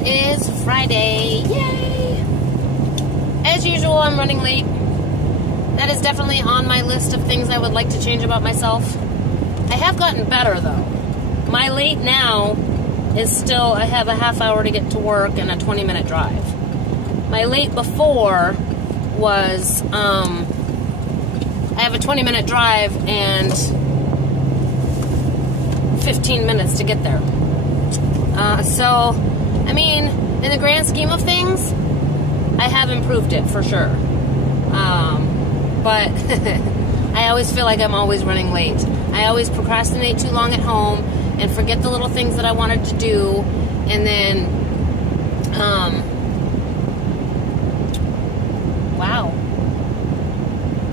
it is Friday. Yay! As usual, I'm running late. That is definitely on my list of things I would like to change about myself. I have gotten better, though. My late now is still, I have a half hour to get to work and a 20-minute drive. My late before was, I have a 20-minute drive and 15 minutes to get there. So, I mean, in the grand scheme of things, I have improved it for sure. But I always feel like I'm always running late. I always procrastinate too long at home and forget the little things that I wanted to do, and then, wow.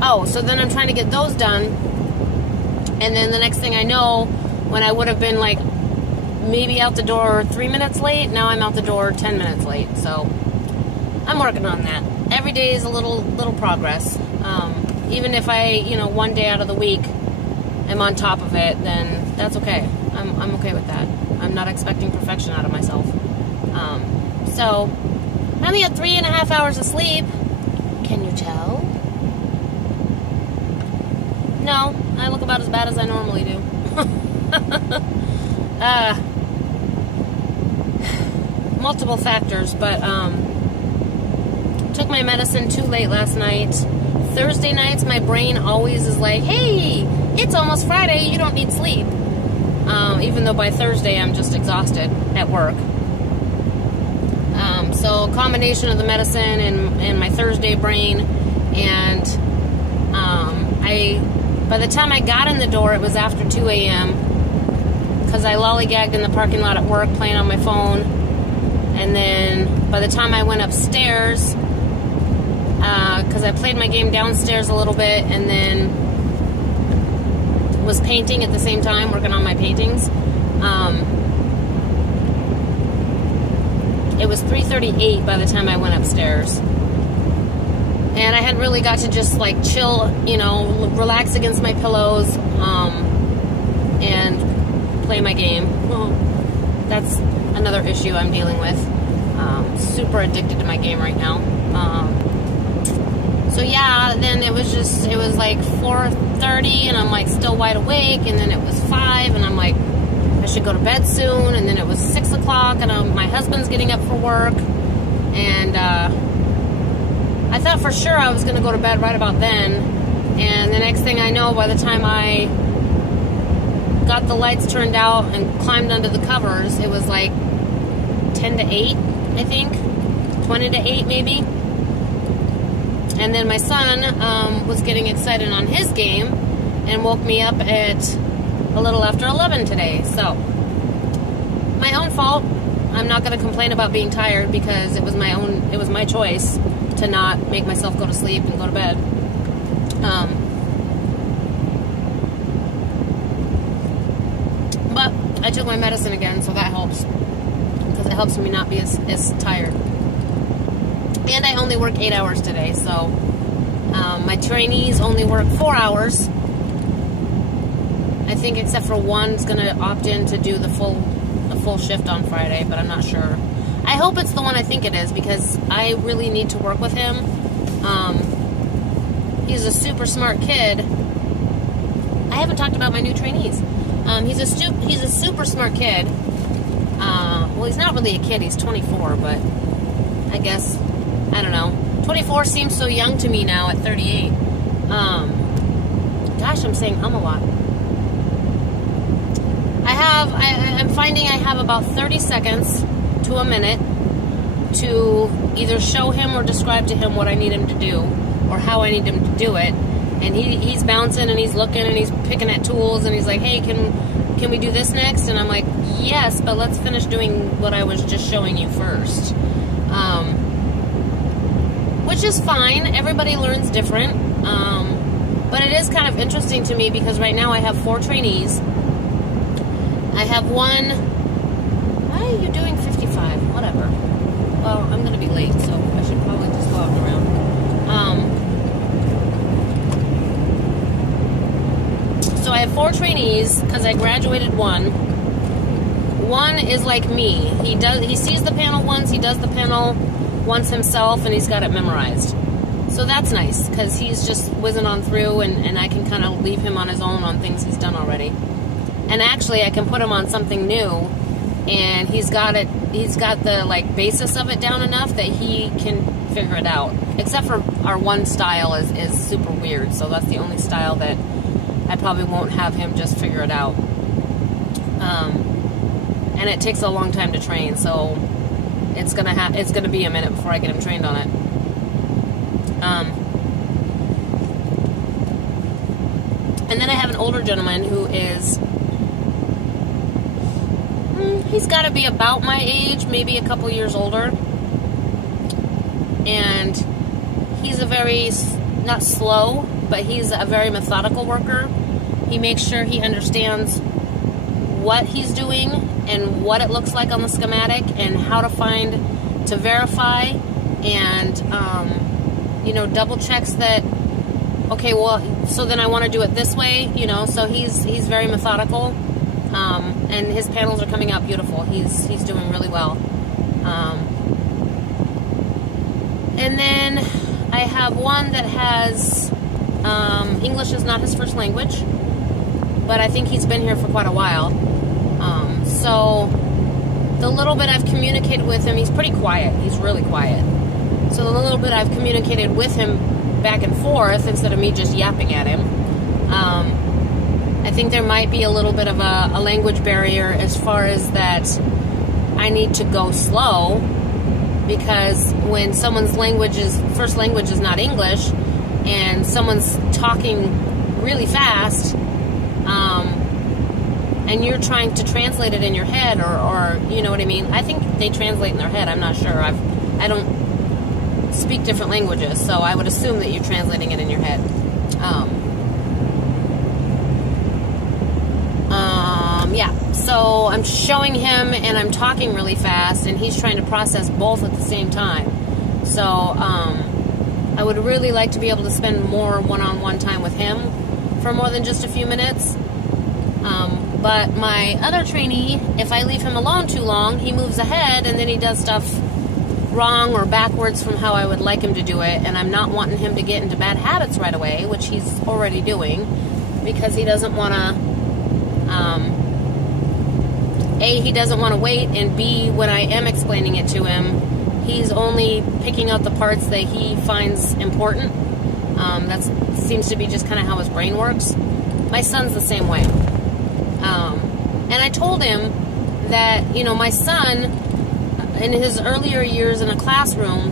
Oh, so then I'm trying to get those done, and then the next thing I know, when I would have been like maybe out the door 3 minutes late, now I'm out the door 10 minutes late. So I'm working on that. Every day is a little progress. Even if I, one day out of the week am on top of it, then that's okay. I'm okay with that. I'm not expecting perfection out of myself. So I only had 3.5 hours of sleep. Can you tell? No, I look about as bad as I normally do. Multiple factors, but took my medicine too late last night. Thursday nights, my brain always is like, hey, it's almost Friday, you don't need sleep. Even though by Thursday I'm just exhausted at work. So a combination of the medicine and my Thursday brain, and by the time I got in the door, it was after 2 a.m. because I lollygagged in the parking lot at work playing on my phone. And then by the time I went upstairs, because I played my game downstairs a little bit and then was painting at the same time, working on my paintings. It was 3:38 by the time I went upstairs. And I had really got to just like chill, relax against my pillows, and play my game. That's another issue I'm dealing with. Super addicted to my game right now. So yeah, then it was like 4:30 and I'm like still wide awake, and then it was 5 and I'm like, I should go to bed soon, and then it was 6 o'clock and my husband's getting up for work, and I thought for sure I was going to go to bed right about then, and the next thing I know, by the time I got the lights turned out and climbed under the covers, it was like 10 to 8, I think, 20 to 8 maybe. And then my son was getting excited on his game and woke me up at a little after 11 today. So, my own fault. I'm not going to complain about being tired because it was my choice to not make myself go to sleep and go to bed. But I took my medicine again, so that helps, because it helps me not be as tired. And I only work 8 hours today, so my trainees only work 4 hours. I think except for one's going to opt in to do the full shift on Friday, but I'm not sure. I hope it's the one I think it is, because I really need to work with him. He's a super smart kid. I haven't talked about my new trainees. He's a super smart kid. Well, he's not really a kid. He's 24, but I guess, I don't know. 24 seems so young to me now at 38. Gosh, I'm saying a lot. I'm finding I have about 30 seconds to a minute to either show him or describe to him what I need him to do or how I need him to do it. And he's bouncing and he's looking and he's picking at tools and he's like, hey, can we do this next? And I'm like, yes, but let's finish doing what I was just showing you first. Which is fine. Everybody learns different. But it is kind of interesting to me because right now I have 4 trainees. I have one. Why are you doing 55? Whatever. Well, I'm going to be late, so I should probably just go out and around. So I have 4 trainees because I graduated one One is like me. He sees the panel once, he does the panel once himself, and he's got it memorized. So that's nice, because he's just whizzing on through, and I can kind of leave him on his own on things he's done already. And actually, I can put him on something new, and he's got the like basis of it down enough that he can figure it out. Except for our one style is super weird, so that's the only style that I probably won't have him just figure it out. And it takes a long time to train, so it's gonna be a minute before I get him trained on it. And then I have an older gentleman who is, he's got to be about my age, maybe a couple years older. And he's a very, not slow, but he's a very methodical worker. He makes sure he understands what he's doing and what it looks like on the schematic and how to verify and, you know, double checks that, okay, well, so then I want to do it this way, you know, so he's very methodical, and his panels are coming out beautiful. He's doing really well. And then I have one that has, English is not his first language, but I think he's been here for quite a while. So the little bit I've communicated with him, he's pretty quiet. He's really quiet. So the little bit I've communicated with him back and forth, instead of me just yapping at him, I think there might be a little bit of a language barrier as far as that I need to go slow, because when someone's first language is not English, and someone's talking really fast, and you're trying to translate it in your head, or you know what I mean? I think they translate in their head. I'm not sure. I don't speak different languages, so I would assume that you're translating it in your head. Yeah, so I'm showing him and I'm talking really fast, and he's trying to process both at the same time. So I would really like to be able to spend more one-on-one time with him for more than just a few minutes. But my other trainee, if I leave him alone too long, he moves ahead and then he does stuff wrong or backwards from how I would like him to do it, and I'm not wanting him to get into bad habits right away, which he's already doing, because he doesn't want to, A, he doesn't want to wait, and B, when I am explaining it to him, he's only picking out the parts that he finds important. That seems to be just kind of how his brain works. My son's the same way. And I told him that, you know, my son, in his earlier years in a classroom,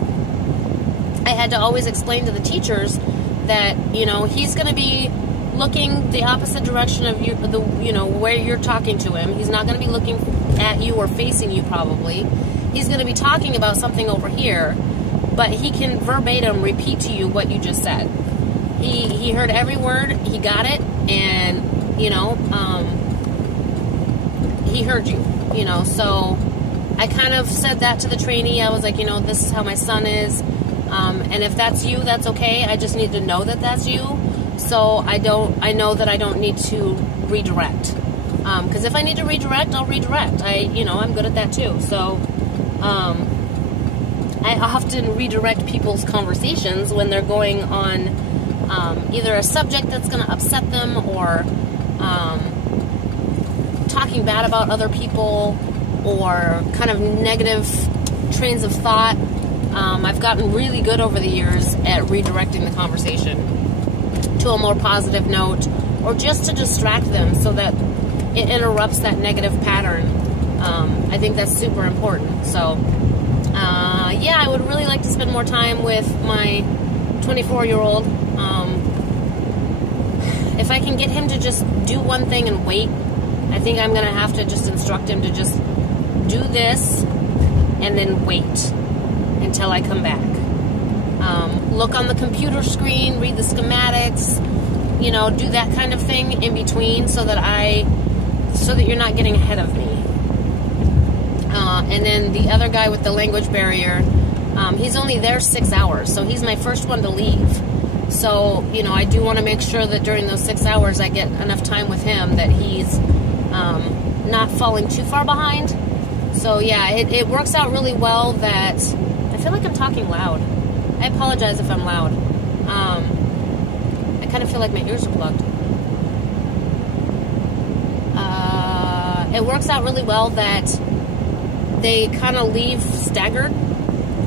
I had to always explain to the teachers that, you know, he's going to be looking the opposite direction of you, you know, where you're talking to him. He's not going to be looking at you or facing you, probably. He's going to be talking about something over here, but he can verbatim repeat to you what you just said. He heard every word, he got it, and, you know, he heard you, you know. So I kind of said that to the trainee. I was like, you know, this is how my son is, and if that's you, that's okay. I just need to know that that's you, so I know that I don't need to redirect, because if I need to redirect, I'll redirect. I'm good at that too. So I often redirect people's conversations when they're going on either a subject that's going to upset them, or talking bad about other people, or kind of negative trains of thought. I've gotten really good over the years at redirecting the conversation to a more positive note, or just to distract them so that it interrupts that negative pattern. I think that's super important. So yeah, I would really like to spend more time with my 24-year-old. If I can get him to just do one thing and wait, I think I'm going to have to just instruct him to just do this and then wait until I come back. Look on the computer screen, read the schematics, you know, do that kind of thing in between, so that you're not getting ahead of me. And then the other guy with the language barrier, he's only there 6 hours, so he's my first one to leave. So, you know, I do want to make sure that during those 6 hours I get enough time with him that he's not falling too far behind. So yeah, it works out really well that, I feel like I'm talking loud. I apologize if I'm loud. I kind of feel like my ears are plugged. It works out really well that they kind of leave staggered.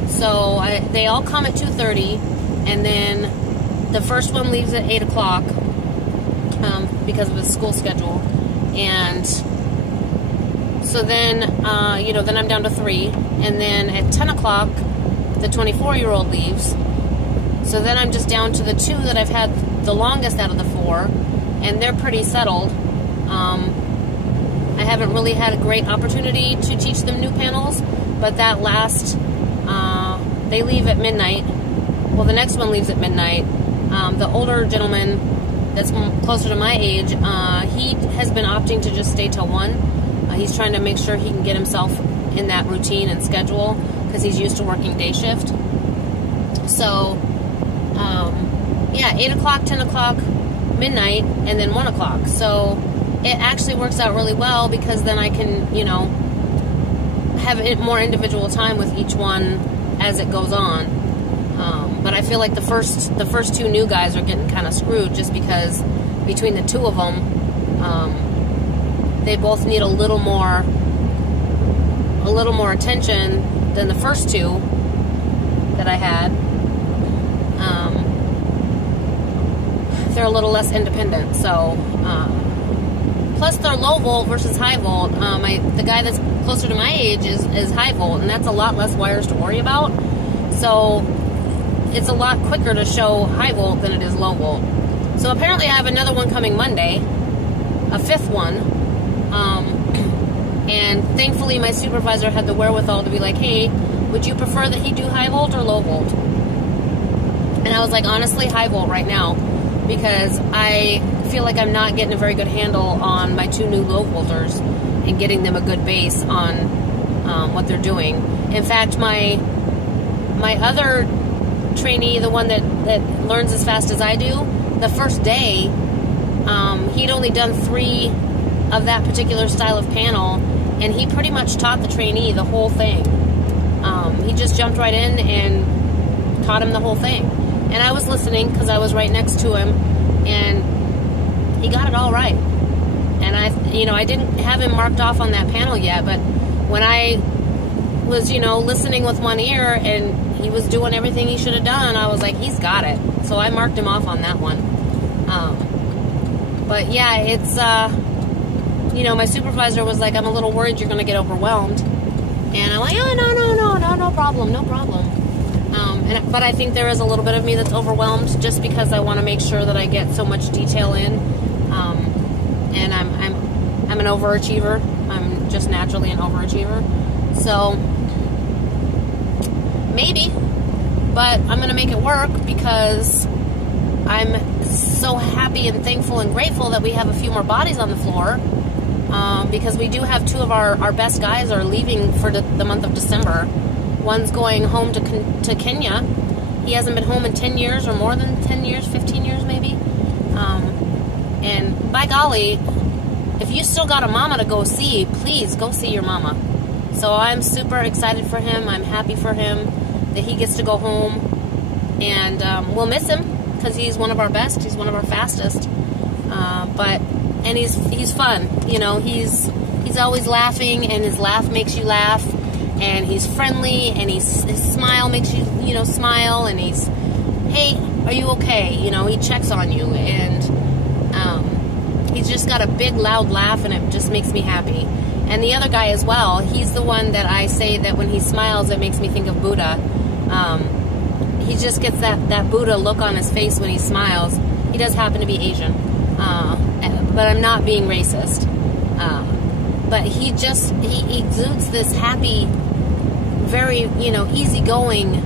So they all come at 2:30, and then the first one leaves at 8 o'clock because of his school schedule. And so then, then I'm down to 3. And then at 10 o'clock, the 24-year-old leaves. So then I'm just down to the 2 that I've had the longest out of the 4. And they're pretty settled. I haven't really had a great opportunity to teach them new panels. But that last, they leave at midnight. Well, the next one leaves at midnight. The older gentleman that's closer to my age, he has been opting to just stay till 1. He's trying to make sure he can get himself in that routine and schedule because he's used to working day shift. So, yeah, 8 o'clock, 10 o'clock, midnight, and then 1 o'clock. So it actually works out really well because then I can, have more individual time with each one as it goes on. But I feel like the first 2 new guys are getting kind of screwed just because between the 2 of them, they both need a little more attention than the first 2 that I had. They're a little less independent, so plus they're low volt versus high volt. The guy that's closer to my age is high volt, and that's a lot less wires to worry about. So it's a lot quicker to show high volt than it is low volt. So apparently I have another one coming Monday, a 5th one. And thankfully my supervisor had the wherewithal to be like, hey, would you prefer that he do high volt or low volt? And I was like, honestly, high volt right now, because I feel like I'm not getting a very good handle on my 2 new low volters and getting them a good base on what they're doing. In fact, my other trainee, the one that learns as fast as I do, the first day, he'd only done 3 of that particular style of panel, and he pretty much taught the trainee the whole thing. He just jumped right in and taught him the whole thing. And I was listening because I was right next to him, and he got it all right. And I didn't have him marked off on that panel yet, but when I was, listening with one ear and he was doing everything he should have done, I was like, he's got it. So I marked him off on that one. But yeah, it's, my supervisor was like, I'm a little worried you're going to get overwhelmed. And I'm like, oh, no problem. But I think there is a little bit of me that's overwhelmed just because I want to make sure that I get so much detail in. And I'm an overachiever. I'm just naturally an overachiever. So maybe, but I'm going to make it work because I'm so happy and thankful and grateful that we have a few more bodies on the floor. Because we do have 2 of our best guys are leaving for the month of December. One's going home to Kenya. He hasn't been home in 10 years or more than 10 years, 15 years maybe. And by golly, if you still got a mama to go see, please go see your mama. So I'm super excited for him. I'm happy for him that he gets to go home. And we'll miss him because he's one of our best. He's one of our fastest. And he's fun. He's always laughing, and his laugh makes you laugh. And he's friendly, and his smile makes you, smile. And he's, hey, are you okay? He checks on you, and he's just got a big, loud laugh, and it just makes me happy. And the other guy as well, he's the one that I say that when he smiles, it makes me think of Buddha. He just gets that Buddha look on his face when he smiles. He does happen to be Asian, but I'm not being racist. But he exudes this happy, very, easygoing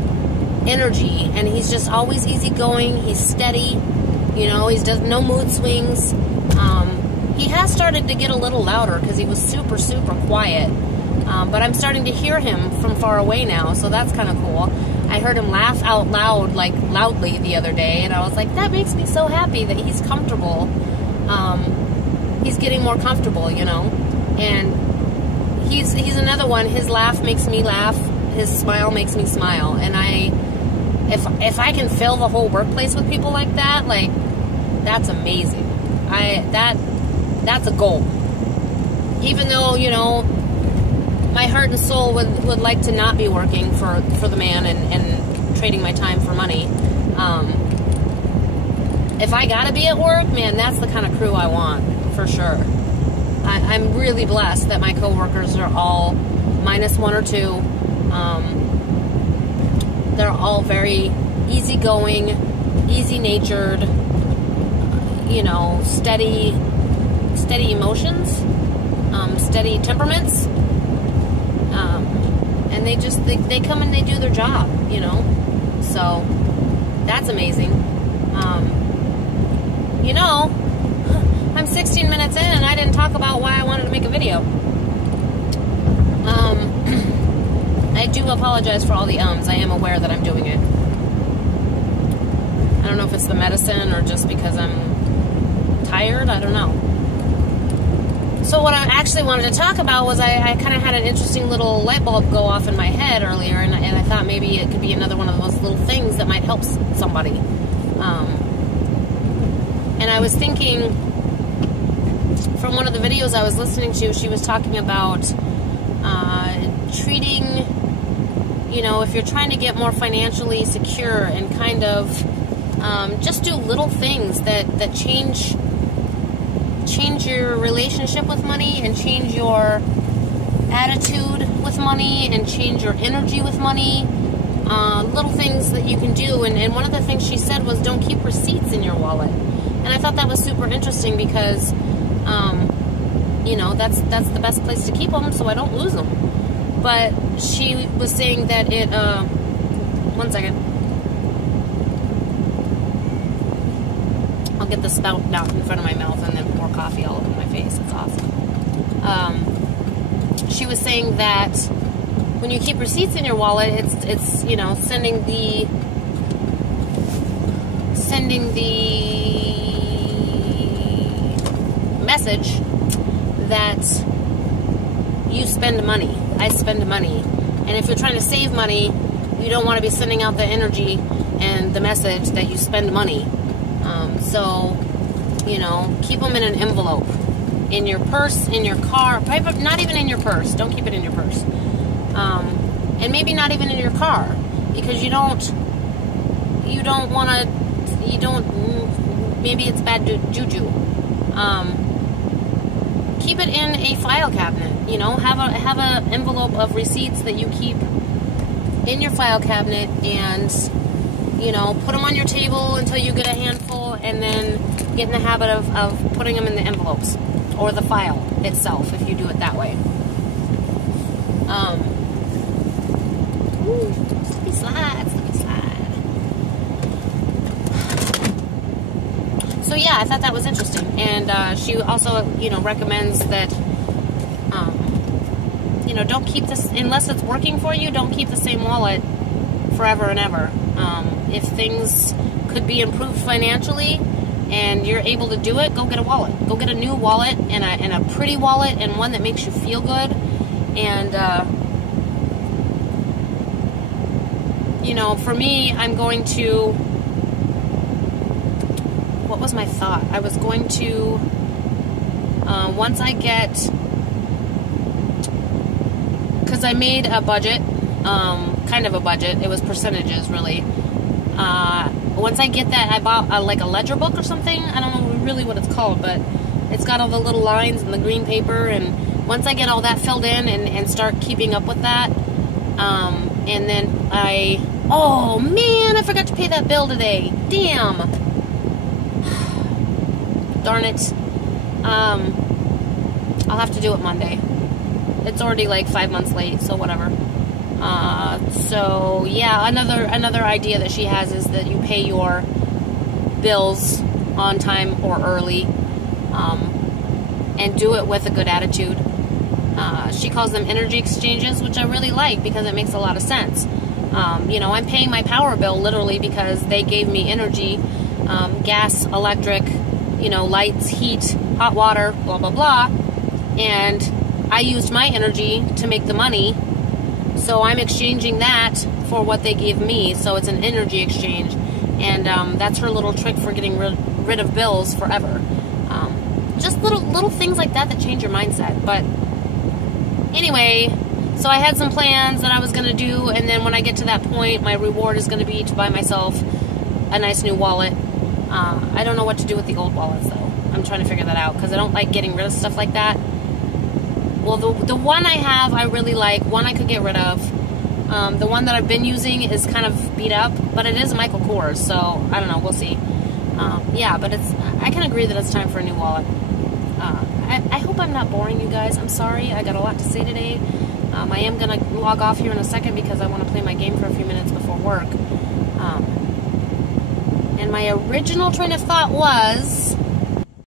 energy, and he's just always easygoing. He's steady, he does no mood swings. He has started to get a little louder because he was super, super quiet. But I'm starting to hear him from far away now, so that's kind of cool. I heard him laugh out loud, like loudly the other day, and I was like, that makes me so happy that he's comfortable. he's getting more comfortable, you know. And he's another one. His laugh makes me laugh. His smile makes me smile. And if I can fill the whole workplace with people like that, like, that's amazing. That's a goal. Even though, you know, my heart and soul would like to not be working for the man and trading my time for money. If I gotta be at work, man, that's the kind of crew I want, for sure. I'm really blessed that my coworkers are all minus one or two. They're all very easygoing, easy-natured, you know, steady emotions, steady temperaments, and they come and they do their job, you know. So that's amazing. You know, I'm 16 minutes in and I didn't talk about why I wanted to make a video. I do apologize for all the ums. I am aware that I'm doing it. I don't know if it's the medicine or just because I'm tired. I don't know. So what I actually wanted to talk about was I kind of had an interesting little light bulb go off in my head earlier, and I thought maybe it could be another one of those little things that might help somebody. And I was thinking, from one of the videos I was listening to, she was talking about treating, you know, if you're trying to get more financially secure and kind of just do little things that change your relationship with money and change your attitude with money and change your energy with money. Little things that you can do. And one of the things she said was, don't keep receipts in your wallet. And I thought that was super interesting because, you know, that's the best place to keep them so I don't lose them. But she was saying that it, one second. I'll get the spout out in front of my mouth and then pour coffee all over my face. It's awesome. She was saying that when you keep receipts in your wallet, it's you know, sending the message that you spend money. I spend money. And if you're trying to save money, you don't want to be sending out the energy and the message that you spend money. So, you know, keep them in an envelope. In your purse, in your car, probably not even in your purse. Don't keep it in your purse. And maybe not even in your car, because maybe it's bad juju. Keep it in a file cabinet, you know, have a envelope of receipts that you keep in your file cabinet, and, you know, put them on your table until you get a handful, and then get in the habit of putting them in the envelopes, or the file itself, if you do it that way. Slippy slide. So yeah, I thought that was interesting. And she also, you know, recommends that, you know, don't keep this, unless it's working for you, don't keep the same wallet forever and ever. If things could be improved financially and you're able to do it, go get a wallet. Go get a new wallet, and a pretty wallet, and one that makes you feel good. And, you know, for me, I'm going to, what was my thought? I was going to, once I get, because I made a budget, kind of a budget, it was percentages, really. Once I get that, I bought like a ledger book or something. I don't know really what it's called, but it's got all the little lines and the green paper, and once I get all that filled in and start keeping up with that, and then oh man, I forgot to pay that bill today. Damn. Darn it. I'll have to do it Monday. It's already like 5 months late, so whatever. So yeah, another idea that she has is that you pay your bills on time or early, and do it with a good attitude. She calls them energy exchanges, which I really like because it makes a lot of sense. You know, I'm paying my power bill literally because they gave me energy, gas, electric, you know, lights, heat, hot water, blah, blah, blah. And I used my energy to make the money. So I'm exchanging that for what they gave me. So it's an energy exchange. And that's her little trick for getting rid of bills forever. Just little things like that change your mindset. But anyway, so I had some plans that I was going to do. And then when I get to that point, my reward is going to be to buy myself a nice new wallet. I don't know what to do with the old wallets, though. I'm trying to figure that out because I don't like getting rid of stuff like that. Well, the one I have, I really like. One I could get rid of. The one that I've been using is kind of beat up, but it is Michael Kors, so I don't know. We'll see. Yeah, but I can agree that it's time for a new wallet. I hope I'm not boring you guys. I'm sorry. I got a lot to say today. I am going to log off here in a second because I want to play my game for a few minutes before work. And my original train of thought was